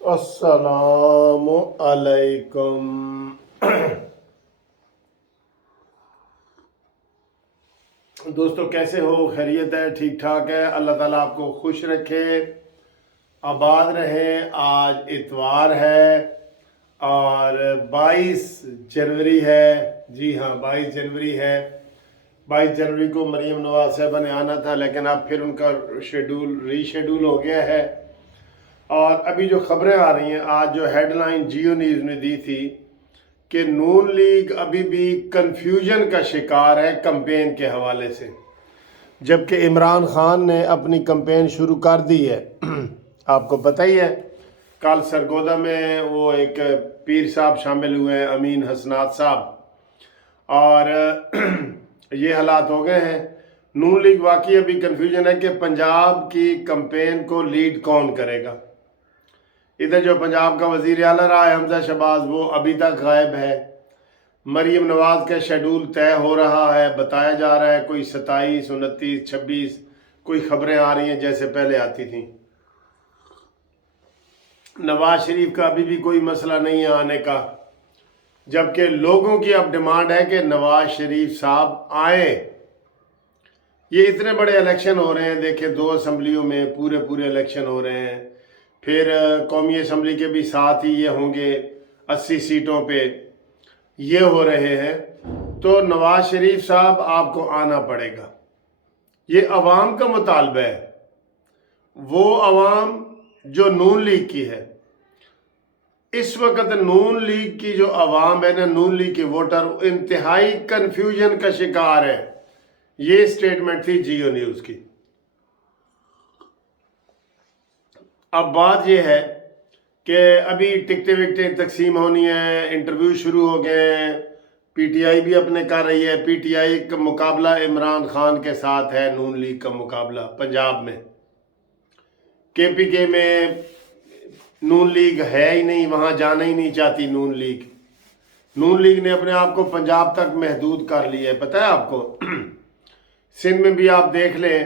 السلام علیکم۔ دوستو کیسے ہو؟ خیریت ہے؟ ٹھیک ٹھاک ہے؟ اللہ تعالیٰ آپ کو خوش رکھے، آباد رہے۔ آج اتوار ہے اور 22 جنوری ہے۔ جی ہاں، 22 جنوری ہے۔ 22 جنوری کو مریم نواز صاحبہ نے آنا تھا، لیکن اب پھر ان کا ری شیڈول ہو گیا ہے۔ اور ابھی جو خبریں آ رہی ہیں، آج جو ہیڈ لائن جیو نیوز نے دی تھی کہ نون لیگ ابھی بھی کنفیوژن کا شکار ہے کمپین کے حوالے سے، جبکہ عمران خان نے اپنی کمپین شروع کر دی ہے۔ آپ کو پتہ ہی ہے، کل سرگودا میں وہ ایک پیر صاحب شامل ہوئے ہیں، امین حسنات صاحب، اور یہ حالات ہو گئے ہیں۔ نون لیگ واقعی ابھی کنفیوژن ہے کہ پنجاب کی کمپین کو لیڈ کون کرے گا۔ ادھر جو پنجاب کا وزیر اعلیٰ رہا ہے حمزہ شہباز، وہ ابھی تک غائب ہے۔ مریم نواز کا شیڈول طے ہو رہا ہے، بتایا جا رہا ہے کوئی 27، 29، 26 کوئی خبریں آ رہی ہیں جیسے پہلے آتی تھیں۔ نواز شریف کا ابھی بھی کوئی مسئلہ نہیں ہے آنے کا، جبکہ لوگوں کی اب ڈیمانڈ ہے کہ نواز شریف صاحب آئیں۔ یہ اتنے بڑے الیکشن ہو رہے ہیں، دیکھیں 2 اسمبلیوں میں پورے الیکشن ہو رہے ہیں، پھر قومی اسمبلی کے بھی ساتھ ہی یہ ہوں گے، 80 سیٹوں پہ یہ ہو رہے ہیں، تو نواز شریف صاحب آپ کو آنا پڑے گا۔ یہ عوام کا مطالبہ ہے، وہ عوام جو نون لیگ کی ہے۔ اس وقت نون لیگ کی جو عوام ہے نا، نون لیگ کے ووٹر انتہائی کنفیوژن کا شکار ہے۔ یہ سٹیٹمنٹ تھی جیو نیوز کی۔ اب بات یہ ہے کہ ابھی ٹکٹیں وکٹیں تقسیم ہونی ہیں، انٹرویو شروع ہو گئے ہیں، پی ٹی آئی بھی اپنے کر رہی ہے۔ پی ٹی آئی کا مقابلہ عمران خان کے ساتھ ہے، نون لیگ کا مقابلہ پنجاب میں۔ کے پی کے میں نون لیگ ہے ہی نہیں، وہاں جانا ہی نہیں چاہتی نون لیگ۔ نون لیگ نے اپنے آپ کو پنجاب تک محدود کر لیا ہے۔ پتہ ہے آپ کو، سندھ میں بھی آپ دیکھ لیں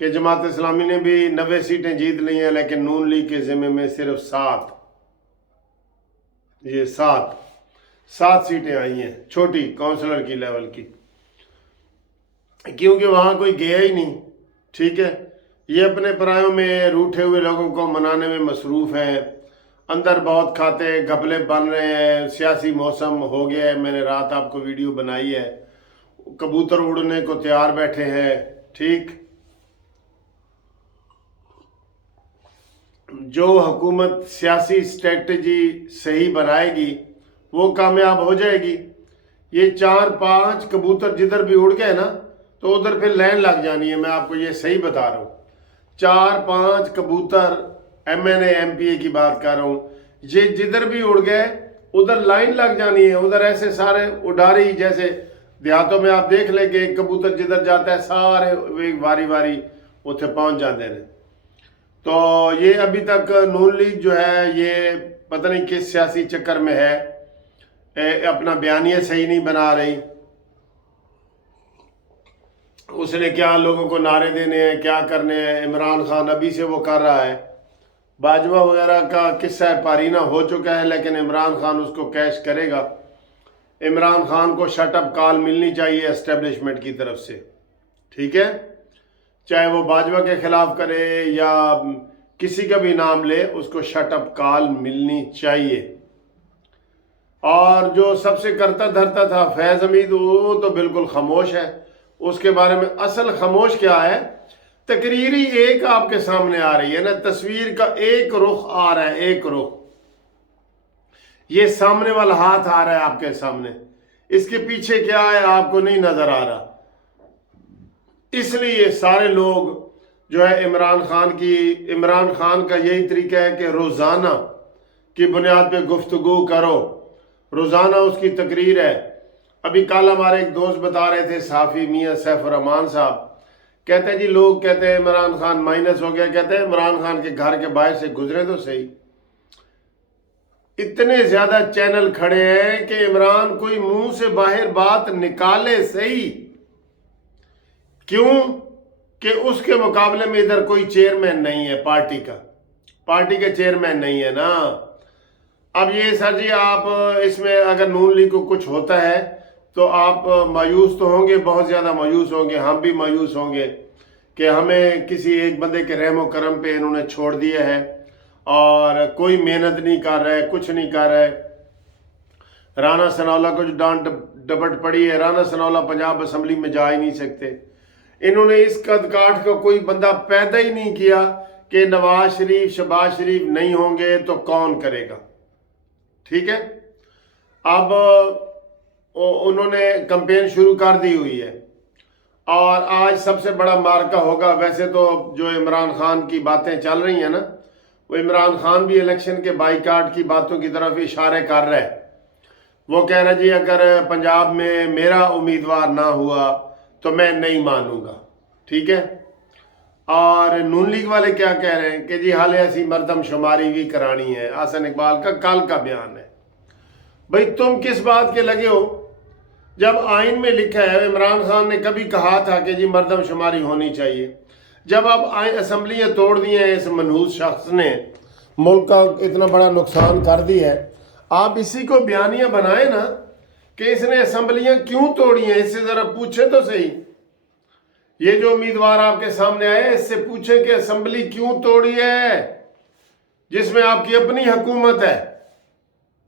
کہ جماعت اسلامی نے بھی 90 سیٹیں جیت لی ہیں، لیکن نون لیگ کے ذمہ میں صرف 7 سیٹیں آئی ہیں، چھوٹی کونسلر کی لیول کی، کیونکہ وہاں کوئی گیا ہی نہیں۔ ٹھیک ہے، یہ اپنے پرایوں میں روٹھے ہوئے لوگوں کو منانے میں مصروف ہیں، اندر بہت کھاتے گھپلے بن رہے ہیں۔ سیاسی موسم ہو گیا ہے، میں نے رات آپ کو ویڈیو بنائی ہے، کبوتر اڑنے کو تیار بیٹھے ہیں۔ ٹھیک، جو حکومت سیاسی اسٹریٹجی صحیح بنائے گی وہ کامیاب ہو جائے گی۔ یہ 4-5 کبوتر جدھر بھی اڑ گئے نا، تو ادھر پھر لائن لگ جانی ہے۔ میں آپ کو یہ صحیح بتا رہا ہوں، 4-5 کبوتر، M N A M P A کی بات کر رہا ہوں، یہ جدھر بھی اڑ گئے ادھر لائن لگ جانی ہے۔ ادھر ایسے سارے اڈاری، جیسے دیہاتوں میں آپ دیکھ لیں کہ ایک کبوتر جدھر جاتا ہے سارے واری اتنے پہنچ جاتے ہیں۔ تو یہ ابھی تک نون لیگ جو ہے یہ پتہ نہیں کس سیاسی چکر میں ہے، اپنا بیانیہ صحیح نہیں بنا رہی۔ اس نے کیا لوگوں کو نعرے دینے ہیں، کیا کرنے ہیں۔ عمران خان ابھی سے وہ کر رہا ہے، باجوہ وغیرہ کا قصہ پارینہ ہو چکا ہے، لیکن عمران خان اس کو کیش کرے گا۔ عمران خان کو شٹ اپ کال ملنی چاہیے اسٹیبلشمنٹ کی طرف سے۔ ٹھیک ہے، چاہے وہ باجوہ کے خلاف کرے یا کسی کا بھی نام لے، اس کو شٹ اپ کال ملنی چاہیے۔ اور جو سب سے کرتا دھرتا تھا فیض حمید، وہ تو بالکل خاموش ہے۔ اس کے بارے میں اصل خاموش کیا ہے، تقریری ایک آپ کے سامنے آ رہی ہے نا، تصویر کا ایک رخ آ رہا ہے، ایک رخ، یہ سامنے والا ہاتھ آ رہا ہے آپ کے سامنے، اس کے پیچھے کیا ہے آپ کو نہیں نظر آ رہا۔ اس لیے سارے لوگ جو ہے عمران خان کا یہی طریقہ ہے کہ روزانہ کی بنیاد پہ گفتگو کرو، روزانہ اس کی تقریر ہے۔ ابھی کل ہمارے ایک دوست بتا رہے تھے، صحافی میاں سیف الرحمان صاحب، کہتے ہیں جی لوگ کہتے ہیں عمران خان مائنس ہو گیا، کہتے ہیں عمران خان کے گھر کے باہر سے گزرے تو صحیح۔ اتنے زیادہ چینل کھڑے ہیں کہ عمران کوئی منہ سے باہر بات نکالے صحیح، کیوں کہ اس کے مقابلے میں ادھر کوئی چیئرمین نہیں ہے پارٹی کا۔ पार्टी के चेयरमैन नहीं है ना। अब ये सर जी आप इसमें अगर नून लीग को कुछ होता है तो आप मायूस तो होंगे, बहुत ज़्यादा मायूस होंगे, हम भी मायूस होंगे कि हमें किसी एक बंदे के रहमो करम पे इन्होंने छोड़ दिया है और कोई मेहनत नहीं कर रहा है, कुछ नहीं कर रहा है। राना सनाउल्लाह को जो डांट डपट पड़ी है, राना सनाउल्लाह पंजाब असम्बली में जा ही नहीं सकते। इन्होंने इस कद काठ का कोई बंदा पैदा ही नहीं किया कि नवाज शरीफ शहबाज शरीफ नहीं होंगे तो कौन करेगा। ठीक है, अब उन्होंने कैंपेन शुरू कर दी हुई है और आज सबसे बड़ा मार्का होगा। वैसे तो जो इमरान खान की बातें चल रही हैं ना, वो इमरान खान भी इलेक्शन के बाइकाट की बातों की तरफ इशारे कर रहा है। वो कह रहा है जी अगर पंजाब में मेरा उम्मीदवार ना हुआ तो मैं नहीं मानूंगा। ठीक है, और नून लीग वाले क्या कह रहे हैं कि जी हाले ऐसी मरदमशुमारी भी करानी है। हसन इकबाल का कल का बयान है। भाई तुम किस बात के लगे हो जब आइन में लिखा है? इमरान खान ने कभी कहा था कि जी मरदमशुमारी होनी चाहिए? जब अब असम्बलियाँ तोड़ दी हैं इस मनहूस शख्स ने, मुल्क का इतना बड़ा नुकसान कर दिया है, आप इसी को बयानिया बनाए ना कि इसने असम्बलियाँ क्यों तोड़ी हैं। इससे ज़रा पूछे तो सही, ये जो उम्मीदवार आपके सामने आए इससे पूछे कि असम्बली क्यों तोड़ी है जिसमें आपकी अपनी हुकूमत है,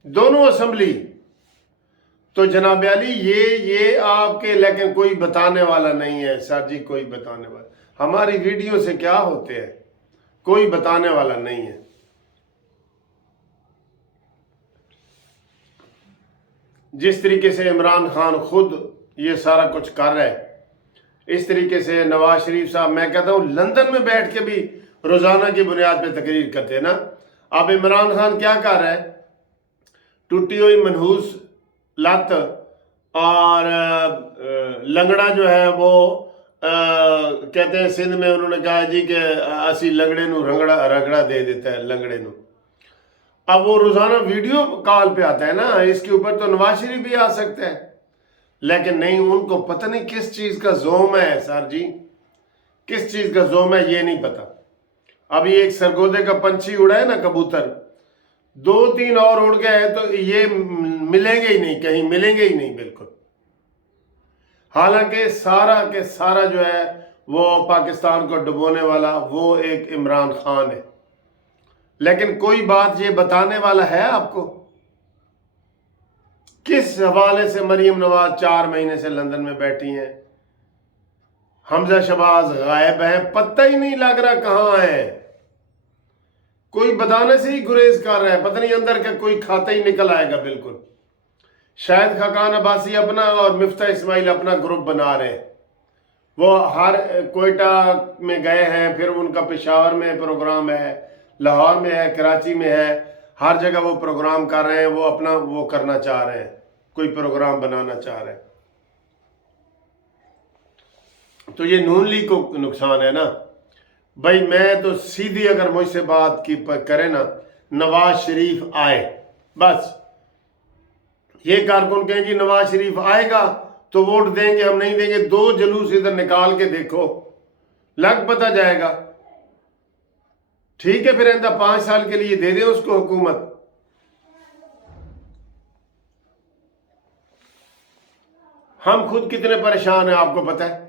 दोनों असम्बली। तो जनाब अली ये आपके, लेकिन कोई बताने वाला नहीं है सर जी, कोई बताने वाला। हमारी वीडियो से क्या होते हैं, कोई बताने वाला नहीं है। जिस तरीके से इमरान खान खुद ये सारा कुछ कर रहा है, इस तरीके से नवाज शरीफ साहब, मैं कहता हूँ लंदन में बैठ के भी रोजाना की बुनियाद पे तकरीर करते हैं ना। अब इमरान खान क्या कर रहा है? टूटी हुई मनहूस लत और लंगड़ा जो है वो कहते हैं सिंध में उन्होंने कहा जी कि असी लंगड़े नू रगड़ा दे देता है लंगड़े नू। अब वो रोजाना वीडियो कॉल पे आता है ना, इसके ऊपर तो नवाज शरीफ भी आ सकता है, लेकिन नहीं, उनको पता नहीं किस चीज का जोम है सर जी, किस चीज का जोम है ये नहीं पता। अभी एक सरगोदे का पंछी उड़ा है ना, कबूतर, 2-3 और उड़ गए तो ये मिलेंगे ही नहीं, कहीं मिलेंगे ही नहीं बिल्कुल। हालांकि सारा के सारा जो है वो पाकिस्तान को डुबोने वाला वो एक इमरान खान है, लेकिन कोई बात ये बताने वाला है आपको? किस हवाले से मरीम नवाज 4 महीने से लंदन में बैठी हैं? हमजा शहबाज गायब है, पता ही नहीं लग रहा कहाँ है। कोई बताने से ही गुरेज कर रहा है, पता नहीं अंदर का कोई खाता ही निकल आएगा बिल्कुल। शायद खाकान अब्बासी अपना और मिफ्ता इस्माइल अपना ग्रुप बना रहे हैं। वो हर कोयटा में गए हैं, फिर उनका पेशावर में प्रोग्राम है, लाहौर में है, कराची में है, हर जगह वो प्रोग्राम कर रहे हैं। वो अपना वो करना चाह रहे हैं, कोई प्रोग्राम बनाना चाह रहे हैं। तो ये नून लीग को नुकसान है ना भाई। मैं तो सीधी अगर मुझसे बात की करे ना, नवाज शरीफ आए बस। ये कारकुन कहें जी नवाज शरीफ आएगा तो वोट देंगे, हम नहीं देंगे, 2 जुलूस इधर निकाल के देखो, लग पता जाएगा। ठीक है, फिर इंदा 5 साल के लिए दे दे उसको हुकूमत। हम खुद कितने परेशान हैं आपको पता है।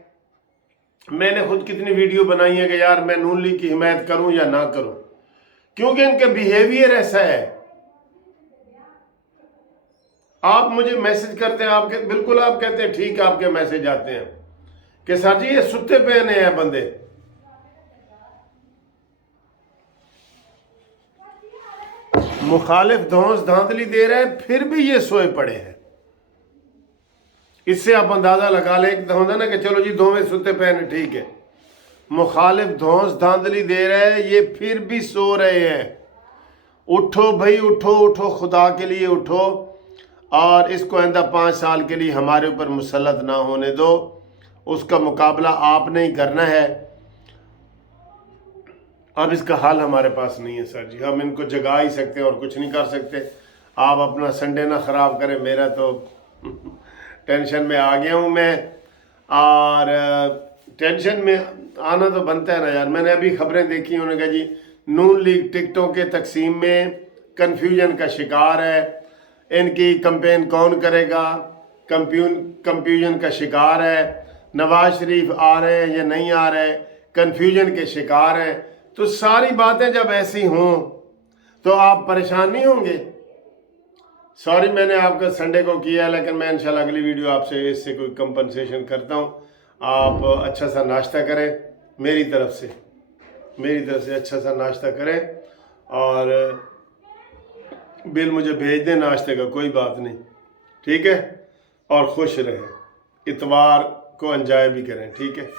मैंने खुद कितनी वीडियो बनाई है कि यार मैं नून लीग की हिमायत करूं या ना करूं, क्योंकि इनका बिहेवियर ऐसा है। आप मुझे मैसेज करते हैं, आपके बिल्कुल आप कहते हैं ठीक है, आपके मैसेज आते हैं कि सर जी ये सुत्ते पहने हैं बंदे। मुखालिफ धौंस धांधली दे रहे हैं, फिर भी ये सोए पड़े हैं। इससे आप अंदाजा लगा ले, एक होता ना कि चलो जी दोवें सुते पहने, ठीक है। मुखालिफ धौंस धांधली दे रहे हैं, ये फिर भी सो रहे हैं। उठो भाई, उठो उठो, खुदा के लिए उठो, और इसको आइंदा 5 साल के लिए हमारे ऊपर मुसल्लत ना होने दो। उसका मुकाबला आपने ही करना है। अब इसका हल हमारे पास नहीं है सर जी, हम इनको जगा ही सकते हैं और कुछ नहीं कर सकते। आप अपना संडे ना ख़राब करें, मेरा तो टेंशन में आ गया हूँ मैं, और टेंशन में आना तो बनता है ना यार। मैंने अभी खबरें देखी, उन्होंने कहा जी नून लीग टिकटों के तकसीम में कन्फ्यूजन का शिकार है। इनकी कैंपेन कौन करेगा, कंफ्यूजन का शिकार है। नवाज शरीफ आ रहे हैं या नहीं आ रहे, कन्फ्यूजन के शिकार हैं। तो सारी बातें जब ऐसी हों तो आप परेशान नहीं होंगे। सॉरी मैंने आपका संडे को किया, लेकिन मैं इंशाल्लाह अगली वीडियो आपसे इससे कोई कंपनसेशन करता हूँ। आप अच्छा सा नाश्ता करें, मेरी तरफ से अच्छा सा नाश्ता करें और बिल मुझे भेज दें नाश्ते का, कोई बात नहीं, ठीक है। और खुश रहें, इतवार को एंजॉय भी करें, ठीक है।